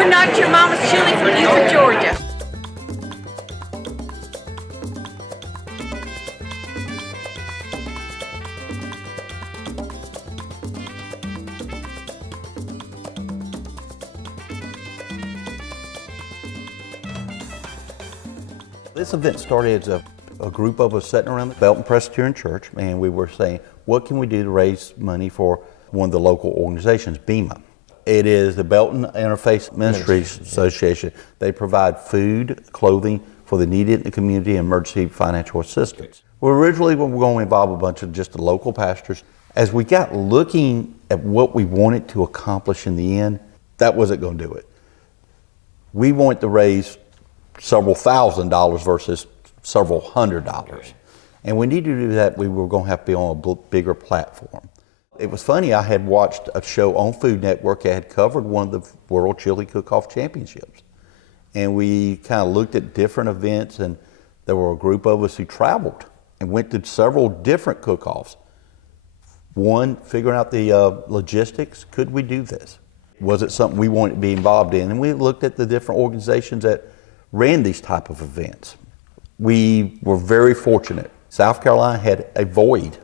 We're not your mama's chili from Buford, Georgia. This event started as a group of us sitting around the Belton Presbyterian Church, and we were saying, what can we do to raise money for one of the local organizations, BEMA. It is the Belton Interfaith Ministries Association. They provide food, clothing for the needy in the community, and emergency financial assistance. Well, originally we were going to involve a bunch of just the local pastors. As we got looking at what we wanted to accomplish in the end, that wasn't going to do it. We wanted to raise several $1,000s versus several $100s. And we needed to do that, we were going to have to be on a bigger platform. It was funny, I had watched a show on Food Network that had covered one of the World Chili Cookoff Championships. And we kind of looked at different events, and there were a group of us who traveled and went to several different cook-offs. One, figuring out the logistics, could we do this? Was it something we wanted to be involved in? And we looked at the different organizations that ran these type of events. We were very fortunate. South Carolina had a void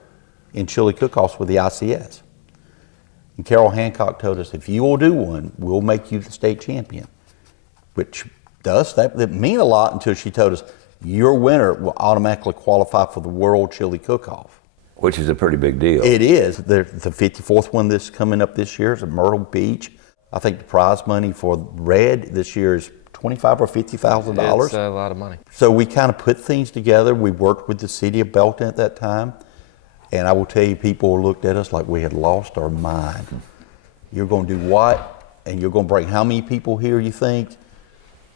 in chili cook-offs with the ICS. And Carol Hancock told us, if you will do one, we'll make you the state champion. Which that mean a lot until she told us, your winner will automatically qualify for the World Chili Cook-Off. Which is a pretty big deal. It is. The 54th one that's coming up this year is at Myrtle Beach. I think the prize money for Red this year is $25,000 or $50,000. It's a lot of money. So we kind of put things together. We worked with the city of Belton at that time. And I will tell you, people looked at us like we had lost our mind. You're going to do what? And you're going to bring how many people here, you think?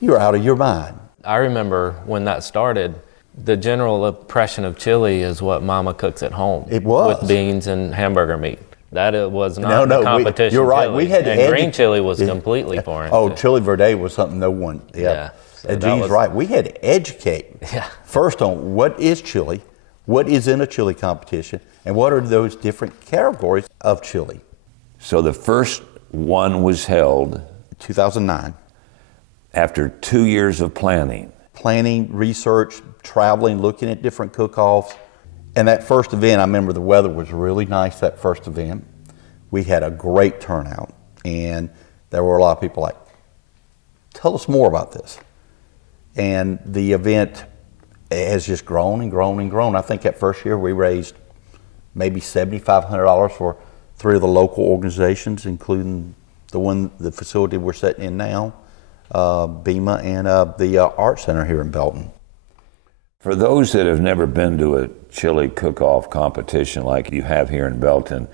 You're out of your mind. I remember when that started, the general impression of chili is what Mama cooks at home. It was. With beans and hamburger meat. That it was not the competition. You're right. Chili. We had and green chili was completely foreign. Oh, chili verde was something no one. Yeah. So and Gene's right. We had to educate first on what is chili, what is in a chili competition, and what are those different categories of chili. So the first one was held 2009. After 2 years of planning. Planning, research, traveling, looking at different cook-offs. And that first event, I remember the weather was really nice that first event. We had a great turnout, and there were a lot of people like, tell us more about this. And the event has just grown and grown and grown. I think that first year we raised maybe $7,500 for 3 of the local organizations, including the facility we're sitting in now, BEMA, and the Art Center here in Belton. For those that have never been to a chili cook-off competition like you have here in Belton,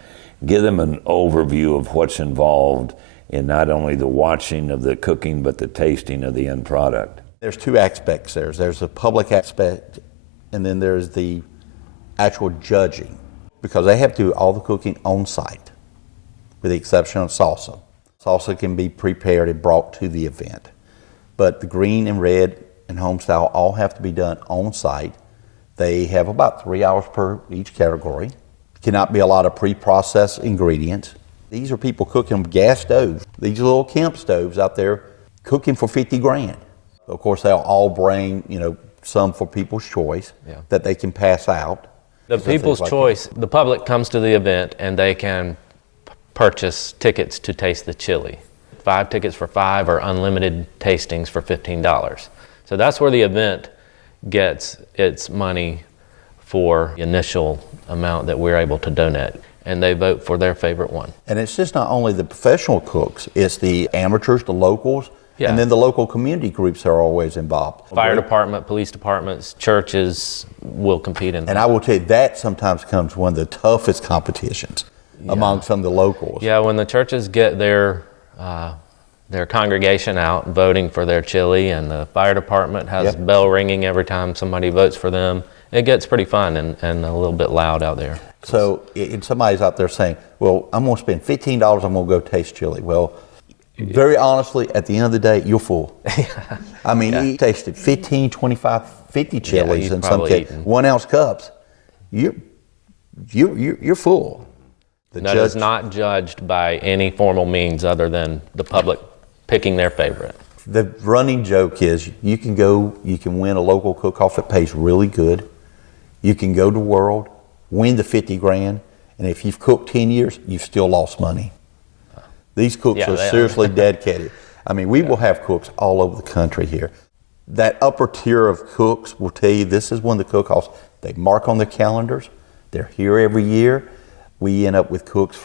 give them an overview of what's involved in not only the watching of the cooking, but the tasting of the end product. There's 2 aspects there. There's the public aspect, and then there's the actual judging, because they have to do all the cooking on site, with the exception of salsa. Salsa can be prepared and brought to the event, but the green and red and homestyle all have to be done on site. They have about 3 hours per each category. Cannot be a lot of pre-processed ingredients. These are people cooking with gas stoves. These little camp stoves out there cooking for 50 grand. Of course, they'll all bring, some for people's choice that they can pass out. The people's choice, the public comes to the event and they can purchase tickets to taste the chili. 5 tickets for $5 or unlimited tastings for $15. So that's where the event gets its money for the initial amount that we're able to donate. And they vote for their favorite one. And it's just not only the professional cooks, it's the amateurs, the locals, and then the local community groups are always involved. Fire department, police departments, churches will compete in that. And I will tell you, that sometimes becomes one of the toughest competitions among some of the locals. Yeah, when the churches get their congregation out voting for their chili, and the fire department has bell ringing every time somebody votes for them, it gets pretty fun and a little bit loud out there. So if somebody's out there saying, well, I'm going to spend $15, I'm going to go taste chili. Well, very honestly, at the end of the day, you're full. I mean, you tasted 15, 25, 50 chilies in some cases, 1 ounce cups. You're full. That is not judged by any formal means other than the public picking their favorite. The running joke is you can win a local cook-off that pays really good. You can go to World, win the 50 grand, and if you've cooked 10 years, you've still lost money. These cooks are seriously dedicated. I mean, we will have cooks all over the country here. That upper tier of cooks will tell you this is one of the cook-offs they mark on their calendars. They're here every year. We end up with cooks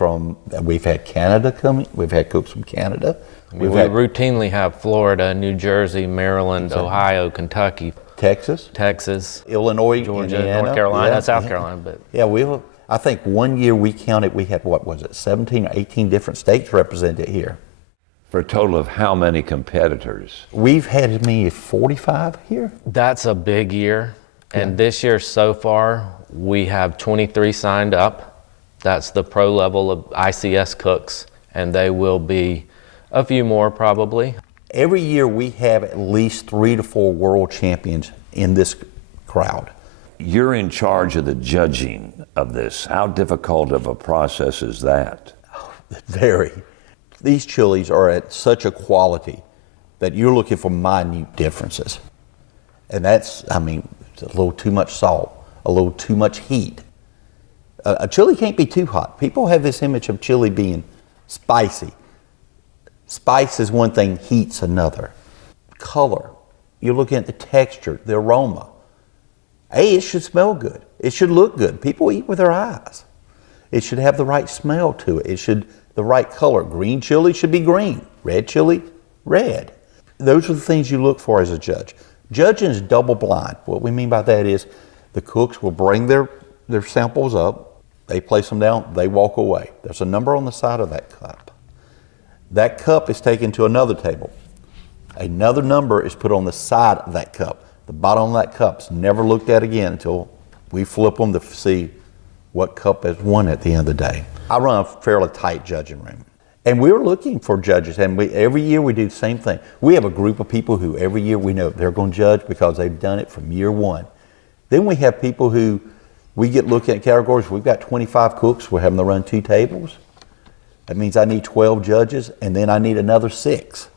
we've had Canada coming. We've had cooks from Canada. We routinely have Florida, New Jersey, Maryland, Ohio, Kentucky, Texas, Illinois, Georgia, Indiana, North Carolina, South Carolina. But I think one year we counted, we had 17 or 18 different states represented here. For a total of how many competitors? We've had as many as 45 here. That's a big year. And this year so far, we have 23 signed up. That's the pro level of ICS cooks, and they will be a few more probably. Every year we have at least 3 to 4 world champions in this crowd. You're in charge of the judging of this. How difficult of a process is that? Very. These chilies are at such a quality that you're looking for minute differences. And it's a little too much salt, a little too much heat. A chili can't be too hot. People have this image of chili being spicy. Spice is one thing, heat's another. Color, you're looking at the texture, the aroma. Hey, it should smell good. It should look good. People eat with their eyes. It should have the right smell to it. It should the right color. Green chili should be green. Red chili, red. Those are the things you look for as a judge. Judging is double blind. What we mean by that is the cooks will bring their samples up, they place them down, they walk away. There's a number on the side of that cup. That cup is taken to another table. Another number is put on the side of that cup. The bottom of that cup's never looked at again until we flip them to see what cup has won at the end of the day. I run a fairly tight judging room. And we're looking for judges, and every year we do the same thing. We have a group of people who every year we know they're going to judge because they've done it from year one. Then we have people who we get looking at categories. We've got 25 cooks. We're having to run 2 tables. That means I need 12 judges, and then I need another 6.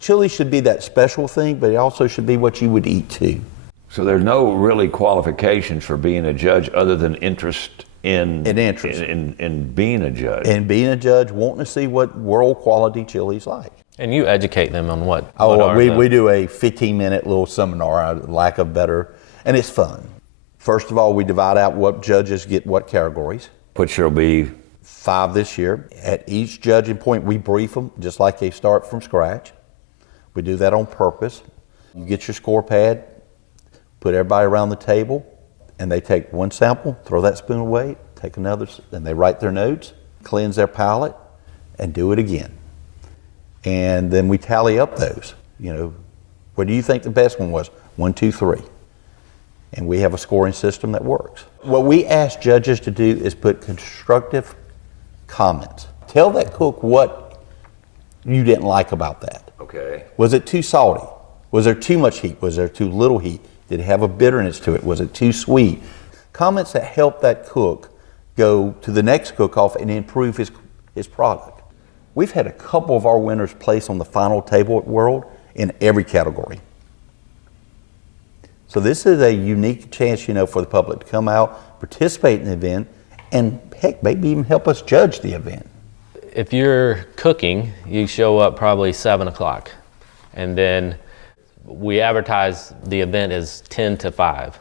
Chili should be that special thing, but it also should be what you would eat too. So there's no really qualifications for being a judge other than interest in being a judge. And being a judge, wanting to see what world quality chili's like. And you educate them on what? We do a 15-minute little seminar, lack of better, and it's fun. First of all, we divide out what judges get what categories. Which will be 5 this year. At each judging point, we brief them just like they start from scratch. We do that on purpose. You get your score pad, put everybody around the table, and they take one sample, throw that spoon away, take another, and they write their notes, cleanse their palate, and do it again. And then we tally up those. What do you think the best one was? 1, 2, 3. And we have a scoring system that works. What we ask judges to do is put constructive comments. Tell that cook what you didn't like about that. okay. Was it too salty? Was there too much heat? Was there too little heat? Did it have a bitterness to it? Was it too sweet? Comments that help that cook go to the next cook-off and improve his product. We've had a couple of our winners place on the final table at World in every category. So this is a unique chance, for the public to come out, participate in the event, and heck, maybe even help us judge the event. If you're cooking, you show up probably 7 o'clock, and then we advertise the event as 10 to 5,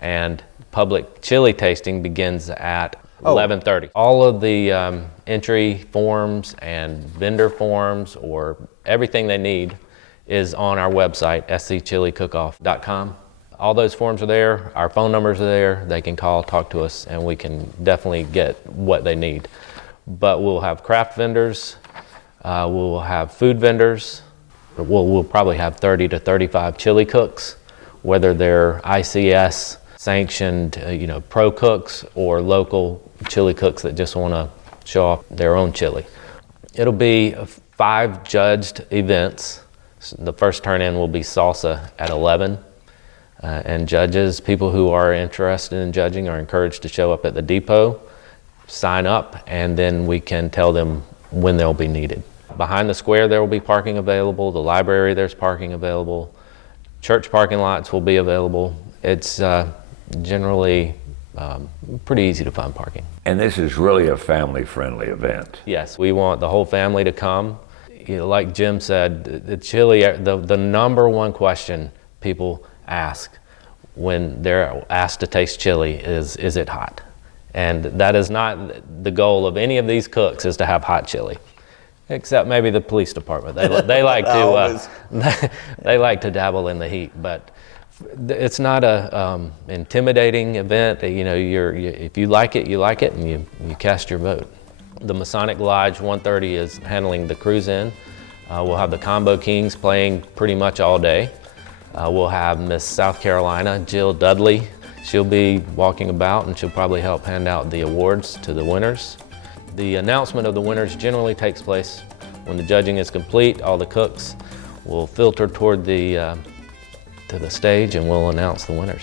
and public chili tasting begins at 11:30. All of the entry forms and vendor forms or everything they need is on our website, scchiliCookoff.com. All those forms are there, our phone numbers are there, they can call, talk to us, and we can definitely get what they need. But we'll have craft vendors, we'll have food vendors, we'll probably have 30 to 35 chili cooks, whether they're ICS sanctioned, pro cooks or local chili cooks that just want to show off their own chili. It'll be 5 judged events. The first turn-in will be salsa at 11. And judges, people who are interested in judging, are encouraged to show up at the depot, sign up, and then we can tell them when they'll be needed. Behind the square there will be parking available. The library, there's parking available. Church parking lots will be available. It's generally pretty easy to find parking. And this is really a family-friendly event. Yes, we want the whole family to come. You know, like Jim said, the chili, the number one question people ask when they're asked to taste chili is it hot? And that is not the goal of any of these cooks, is to have hot chili. Except maybe the police department. They like to they like to dabble in the heat, but it's not a intimidating event. You know, if you like it, you like it, and you cast your vote. The Masonic Lodge 130 is handling the cruise-in. We'll have the Combo Kings playing pretty much all day. We'll have Miss South Carolina, Jill Dudley. She'll be walking about, and she'll probably help hand out the awards to the winners. The announcement of the winners generally takes place when the judging is complete. All the cooks will filter toward to the stage, and we'll announce the winners.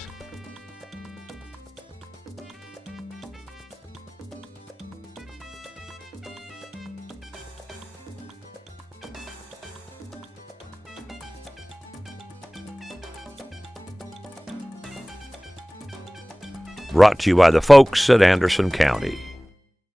Brought to you by the folks at Anderson County.